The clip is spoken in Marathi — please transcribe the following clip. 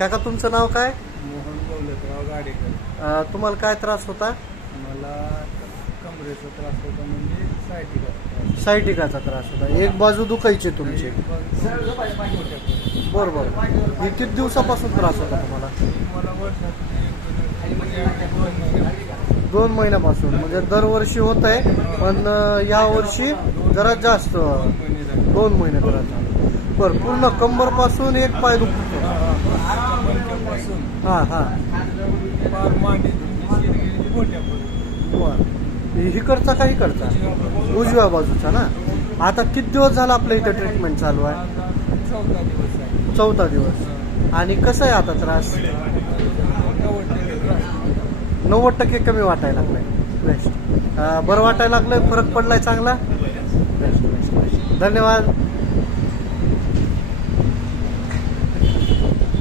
काका तुमचं नाव काय? मोहन दौलतराव गाडेकर. तुम्हाला काय त्रास होता? मला कमरेचा त्रास होता, म्हणजे सायटिका. सायटिकाचा त्रास होता. एक बाजू दुखायची तुमची. बरोबर. हे किती दिवसापासून त्रास होता तुम्हाला? मला वर्षात 2 महिन्यापासून. म्हणजे दरवर्षी होत आहे, पण या वर्षी जरा जास्त 2 महिने त्रास झाला. बरं, पूर्ण कंबर पासून एक पाय दुखतो. हां हां. बरं, इकडचा का इकडचा? उजव्या बाजूचा ना. आता किती दिवस झाला आपल्या इथं ट्रीटमेंट चालू आहे? 14 दिवस. आणि कसं आहे आता त्रास? 90% कमी वाटायला लागलाय. बेस्ट. बरं वाटायला लागलंय, फरक पडलाय चांगला. Best best best. धन्यवाद.